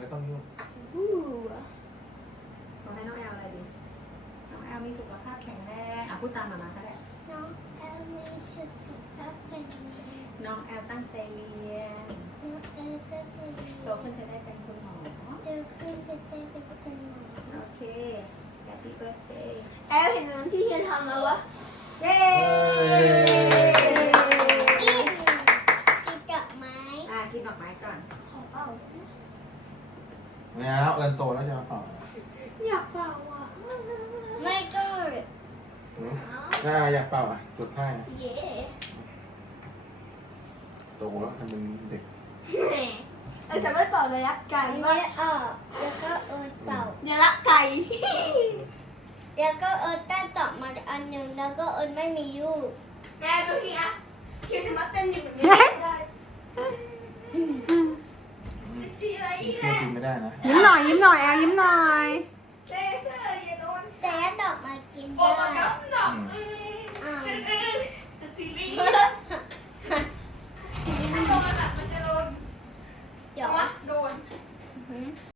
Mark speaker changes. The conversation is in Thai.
Speaker 1: ต้องยุ่ง
Speaker 2: ขอให้น้องแอลอะไรดีน้องแอลมีสุขภาพแข็งแรงพูดตามมาก็ได้
Speaker 3: น้องแอลมีสุขภาพแข็งแรง
Speaker 2: น้องแอลตั้งใจเรียน
Speaker 3: น้องแอลจะเป็น
Speaker 2: โตขึ้นจะได้เป็นคุณหมอ
Speaker 3: เจอขึ้นจะได้เป็นคนหมอ
Speaker 2: โอเค Happy birthday
Speaker 3: แอลเห็นน้องที่เฮียทำแล้ววะ
Speaker 2: เย้
Speaker 3: กินดอกไม้
Speaker 2: กินดอกไม้ก่อน
Speaker 3: ขอเป่า
Speaker 1: ไม่เอาเอิญโตแล้วจะมาเป่า
Speaker 3: อยากเป่าอ่ะไม่ก็
Speaker 1: อยากเป่าอ่ะจุดให้
Speaker 3: เย่
Speaker 1: โตแล้วทำเป็นเด็ก
Speaker 3: เราจะไม่เป่าเลยรักไก่ไม่ออกแล้วก็เอิญเป่าเดี๋ยวรักไก่แล้วก็เอิญตั้งดอกมาอันหนึ่งแล้วก็เอิญไม่มีลูกแม่ดูทีอ่ะคิวสมาเต้นอยู่แบบนี้ได้สีอะไร
Speaker 1: เชื่อกินไม่ได้นะ
Speaker 2: ยิ้มหน่อยยิ้มหน่อยแอลยิ้มหน่อย
Speaker 3: แต่ดอกมากินได้
Speaker 1: อืม